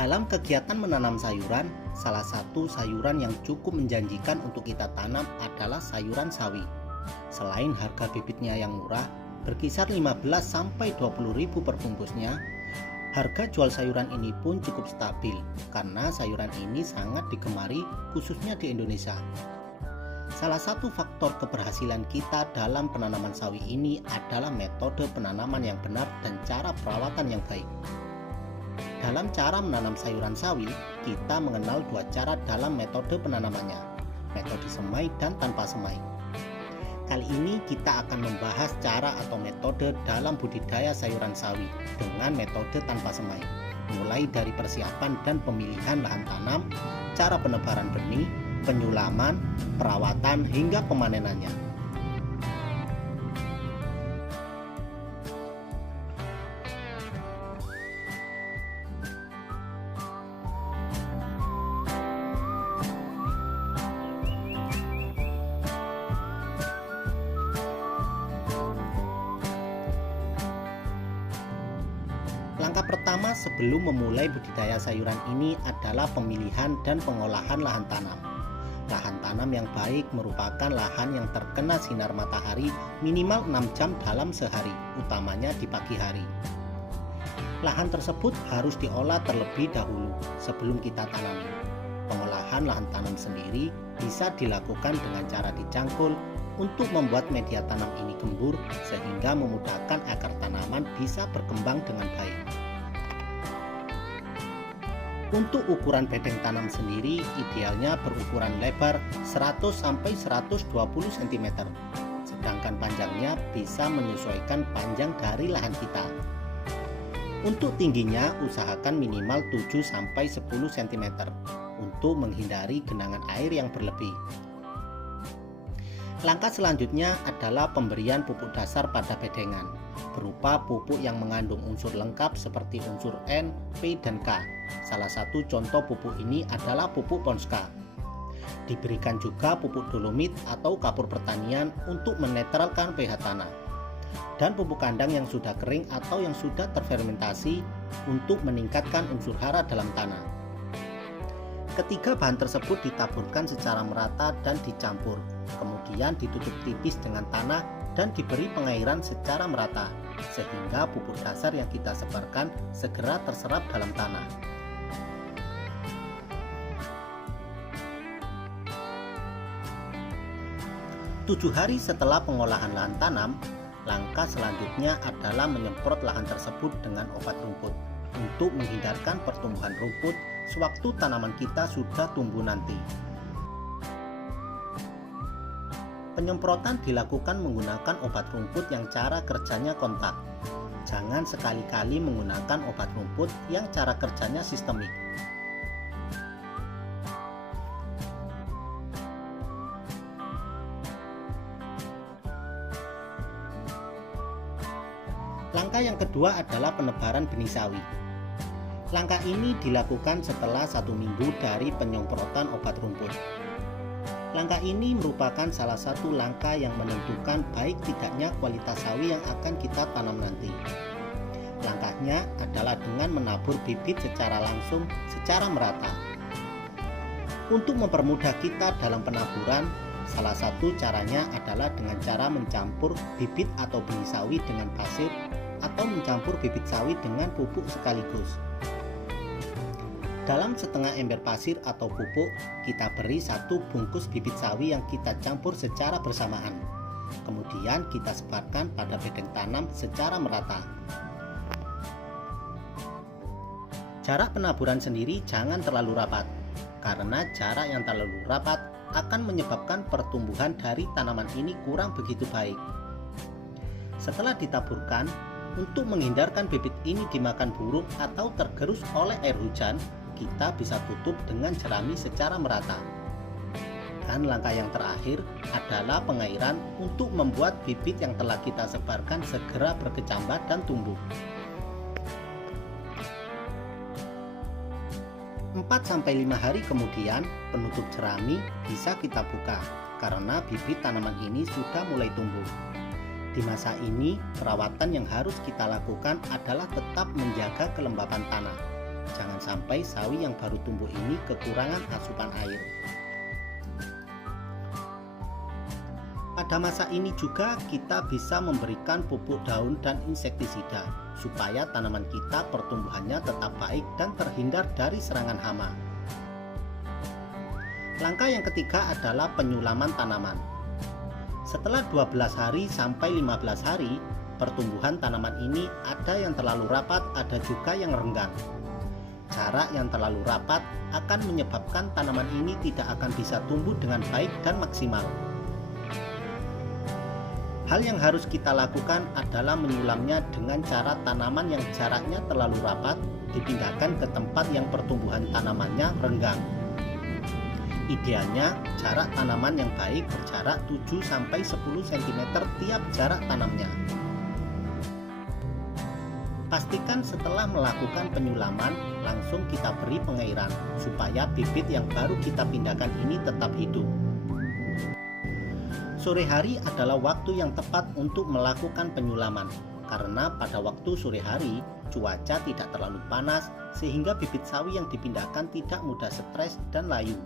Dalam kegiatan menanam sayuran, salah satu sayuran yang cukup menjanjikan untuk kita tanam adalah sayuran sawi. Selain harga bibitnya yang murah, berkisar 15 sampai 20 ribu per bungkusnya, harga jual sayuran ini pun cukup stabil karena sayuran ini sangat digemari khususnya di Indonesia. Salah satu faktor keberhasilan kita dalam penanaman sawi ini adalah metode penanaman yang benar dan cara perawatan yang baik. Dalam cara menanam sayuran sawi, kita mengenal dua cara dalam metode penanamannya, metode semai dan tanpa semai. Kali ini kita akan membahas cara atau metode dalam budidaya sayuran sawi dengan metode tanpa semai, mulai dari persiapan dan pemilihan lahan tanam, cara penebaran benih, penyulaman, perawatan, hingga pemanenannya. Langkah pertama sebelum memulai budidaya sayuran ini adalah pemilihan dan pengolahan lahan tanam. Lahan tanam yang baik merupakan lahan yang terkena sinar matahari minimal 6 jam dalam sehari, utamanya di pagi hari. Lahan tersebut harus diolah terlebih dahulu sebelum kita tanami. Pengolahan lahan tanam sendiri bisa dilakukan dengan cara dicangkul untuk membuat media tanam ini gembur sehingga memudahkan akar tanaman bisa berkembang dengan baik. Untuk ukuran bedeng tanam sendiri idealnya berukuran lebar 100 sampai 120 cm. Sedangkan panjangnya bisa menyesuaikan panjang dari lahan kita. Untuk tingginya usahakan minimal 7 sampai 10 cm untuk menghindari genangan air yang berlebih. Langkah selanjutnya adalah pemberian pupuk dasar pada bedengan, berupa pupuk yang mengandung unsur lengkap seperti unsur N, P, dan K. Salah satu contoh pupuk ini adalah pupuk Ponska. Diberikan juga pupuk dolomit atau kapur pertanian untuk menetralkan pH tanah. Dan pupuk kandang yang sudah kering atau yang sudah terfermentasi untuk meningkatkan unsur hara dalam tanah. Ketiga bahan tersebut ditaburkan secara merata dan dicampur, kemudian ditutup tipis dengan tanah dan diberi pengairan secara merata, sehingga pupuk dasar yang kita sebarkan segera terserap dalam tanah. Tujuh hari setelah pengolahan lahan tanam, langkah selanjutnya adalah menyemprot lahan tersebut dengan obat rumput untuk menghindarkan pertumbuhan rumput sewaktu tanaman kita sudah tumbuh nanti. Penyemprotan dilakukan menggunakan obat rumput yang cara kerjanya kontak. Jangan sekali-kali menggunakan obat rumput yang cara kerjanya sistemik. Langkah yang kedua adalah penebaran benih sawi. Langkah ini dilakukan setelah 1 minggu dari penyemprotan obat rumput. Langkah ini merupakan salah satu langkah yang menentukan baik tidaknya kualitas sawi yang akan kita tanam nanti. Langkahnya adalah dengan menabur bibit secara langsung, secara merata. Untuk mempermudah kita dalam penaburan, salah satu caranya adalah dengan cara mencampur bibit atau benih sawi dengan pasir atau mencampur bibit sawi dengan pupuk sekaligus. Dalam setengah ember pasir atau pupuk, kita beri 1 bungkus bibit sawi yang kita campur secara bersamaan. Kemudian kita sebarkan pada bedeng tanam secara merata. Jarak penaburan sendiri jangan terlalu rapat, karena jarak yang terlalu rapat akan menyebabkan pertumbuhan dari tanaman ini kurang begitu baik. Setelah ditaburkan, untuk menghindarkan bibit ini dimakan burung atau tergerus oleh air hujan, kita bisa tutup dengan jerami secara merata. Dan langkah yang terakhir adalah pengairan untuk membuat bibit yang telah kita sebarkan segera berkecambah dan tumbuh. 4-5 hari kemudian, penutup jerami bisa kita buka karena bibit tanaman ini sudah mulai tumbuh. Di masa ini, perawatan yang harus kita lakukan adalah tetap menjaga kelembapan tanah. Jangan sampai sawi yang baru tumbuh ini kekurangan asupan air. Pada masa ini juga kita bisa memberikan pupuk daun dan insektisida supaya tanaman kita pertumbuhannya tetap baik dan terhindar dari serangan hama. Langkah yang ketiga adalah penyulaman tanaman. Setelah 12 hari sampai 15 hari, pertumbuhan tanaman ini ada yang terlalu rapat, ada juga yang renggang. Jarak yang terlalu rapat akan menyebabkan tanaman ini tidak akan bisa tumbuh dengan baik dan maksimal. Hal yang harus kita lakukan adalah menyulamnya dengan cara tanaman yang jaraknya terlalu rapat dipindahkan ke tempat yang pertumbuhan tanamannya renggang. Idealnya, jarak tanaman yang baik berjarak 7-10 cm tiap jarak tanamnya. Pastikan setelah melakukan penyulaman, langsung kita beri pengairan supaya bibit yang baru kita pindahkan ini tetap hidup. Sore hari adalah waktu yang tepat untuk melakukan penyulaman, karena pada waktu sore hari cuaca tidak terlalu panas sehingga bibit sawi yang dipindahkan tidak mudah stres dan layu.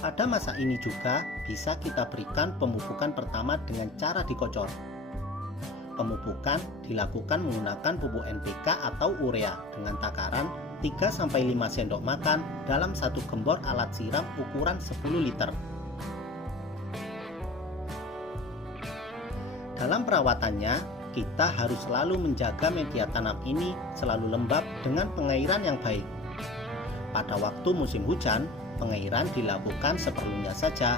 Pada masa ini juga bisa kita berikan pemupukan pertama dengan cara dikocor. Pemupukan dilakukan menggunakan pupuk NPK atau urea dengan takaran 3-5 sendok makan dalam satu gembor alat siram ukuran 10 liter. Dalam perawatannya, kita harus selalu menjaga media tanam ini selalu lembab dengan pengairan yang baik. Pada waktu musim hujan, pengairan dilakukan seperlunya saja.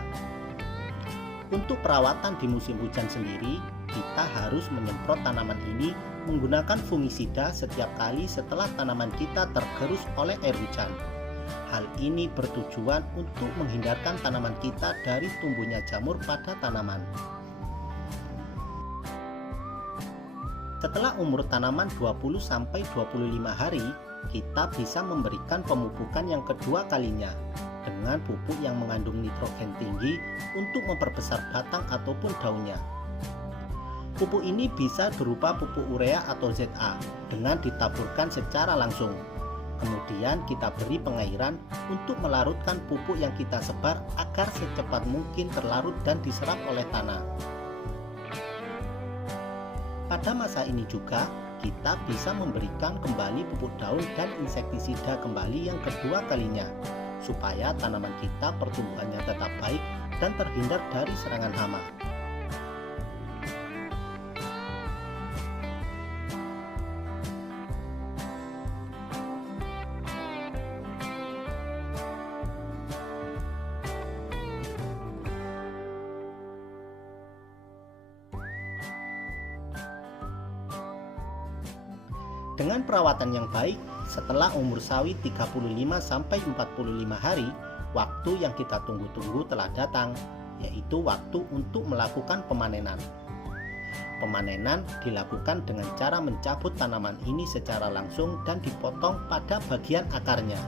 Untuk perawatan di musim hujan sendiri, kita harus menyemprot tanaman ini menggunakan fungisida setiap kali setelah tanaman kita tergerus oleh air hujan. Hal ini bertujuan untuk menghindarkan tanaman kita dari tumbuhnya jamur pada tanaman. Setelah umur tanaman 20-25 hari, kita bisa memberikan pemupukan yang kedua kalinya dengan pupuk yang mengandung nitrogen tinggi untuk memperbesar batang ataupun daunnya. Pupuk ini bisa berupa pupuk urea atau ZA dengan ditaburkan secara langsung. Kemudian kita beri pengairan untuk melarutkan pupuk yang kita sebar agar secepat mungkin terlarut dan diserap oleh tanah. Pada masa ini juga kita bisa memberikan kembali pupuk daun dan insektisida kembali yang kedua kalinya supaya tanaman kita pertumbuhannya tetap baik dan terhindar dari serangan hama. Dengan perawatan yang baik, setelah umur sawi 35-45 hari, waktu yang kita tunggu-tunggu telah datang, yaitu waktu untuk melakukan pemanenan. Pemanenan dilakukan dengan cara mencabut tanaman ini secara langsung dan dipotong pada bagian akarnya.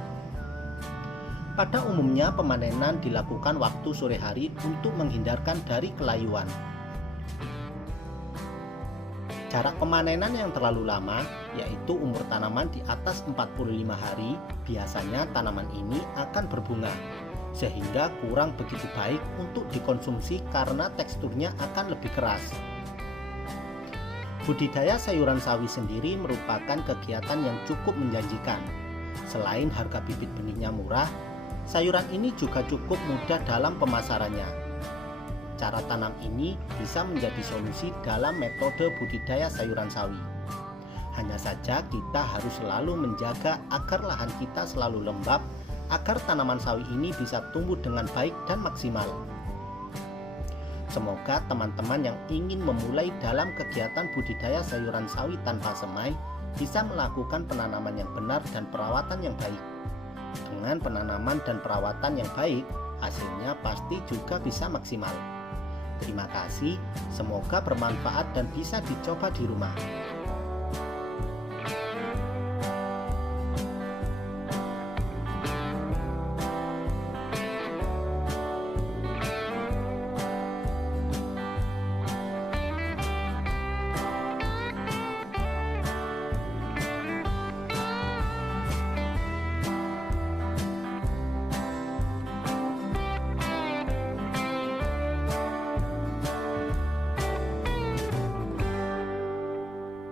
Pada umumnya pemanenan dilakukan waktu sore hari untuk menghindarkan dari kelayuan. Jarak pemanenan yang terlalu lama, yaitu umur tanaman di atas 45 hari, biasanya tanaman ini akan berbunga, sehingga kurang begitu baik untuk dikonsumsi karena teksturnya akan lebih keras. Budidaya sayuran sawi sendiri merupakan kegiatan yang cukup menjanjikan. Selain harga bibit benihnya murah, sayuran ini juga cukup mudah dalam pemasarannya. Cara tanam ini bisa menjadi solusi dalam metode budidaya sayuran sawi. Hanya saja kita harus selalu menjaga agar lahan kita selalu lembab, agar tanaman sawi ini bisa tumbuh dengan baik dan maksimal. Semoga teman-teman yang ingin memulai dalam kegiatan budidaya sayuran sawi tanpa semai bisa melakukan penanaman yang benar dan perawatan yang baik. Dengan penanaman dan perawatan yang baik, hasilnya pasti juga bisa maksimal. Terima kasih, semoga bermanfaat dan bisa dicoba di rumah.